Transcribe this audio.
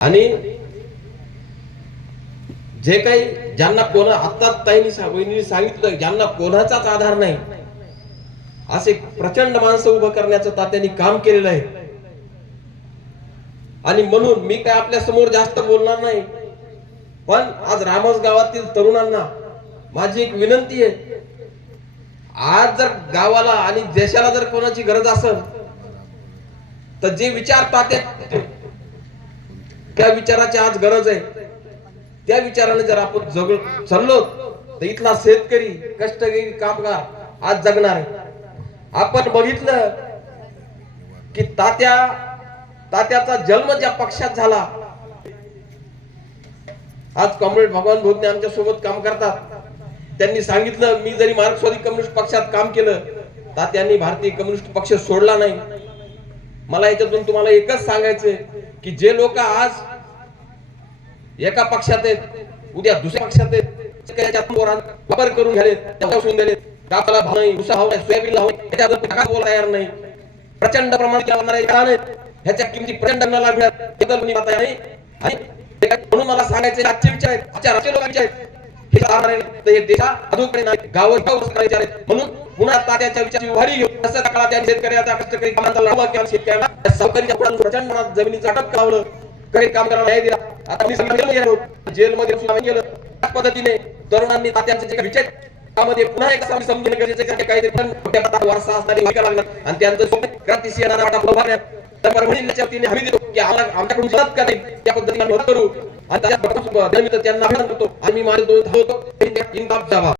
आणि जे काही ज्यांना कोणा आता ताईंनी सांगितलं ज्यांना कोणाचाच आधार नाही असे प्रचंड माणसं उभं करण्याचं तात्यांनी काम केलेलं आहे. आणि म्हणून मी काय आपल्यासमोर जास्त बोलणार नाही पण आज रामस गावातील तरुणांना माझी एक विनंती आहे आज जर गावाला आणि देशाला जर कोणाची गरज असेल तर जे विचार तात्या त्या विचाराची आज गरज आहे. त्या विचाराने जर आपण जग चाललो तर इथला शेतकरी कष्टकरी कामगार आज जगणार आहे. आपण बघितलं की तात्या तात्याचा जन्म ज्या पक्षात झाला आज कॉम्रेड भगवान भोतने आमच्यासोबत काम करतात. त्यांनी सांगितलं मी जरी मार्क्सवादी कम्युनिस्ट पक्षात काम केलं तात्यांनी भारतीय कम्युनिस्ट पक्ष सोडला नाही. मला याच्यातून तुम्हाला एकच सांगायचंय की जे लोक आज एका पक्षात आहेत उद्या दुसऱ्या पक्षात आहेत वापर करून घ्याले कापाला भाव नाही उसा भाव नाही सोयाबीन भाव नाही बोला तयार नाही. प्रचंड प्रमाणात आहेत. ह्याच्या किमती प्रचंड लागणार बदल नाही आणि म्हणून मला सांगायचे आजचे विचार आहेत आजच्या राजकीय लोकांचे आहेत. म्हणून पुन्हा तात्याच्या विचाराची त्या काळात शेतकऱ्याचा कष्टकरी कामांचा लाभ किंवा शेतकऱ्याला त्या पुढे प्रचंड अटक लावलं काही काम करायला नाही दिला आता मी सगळं जेलमध्ये त्याच पद्धतीने तरुणांनी तात्यांचे जे विचार त्यामध्ये पुन्हा एक समजून समजून गरजेचं आहे काहीतरी पण मोठ्या वारसा असणारी भूमिका लागणार आणि त्यांचं सोबत क्रांतीशी येणारा वाटा उभारण्यात तर परभणीच्या वतीने हमी देतो की आम्हाला आमच्याकडून मदत त्या पद्धतीने मदत करू आणि त्याच्या त्यांना अभिनंदन करतो आणि मी माझे दोन धावतो जावा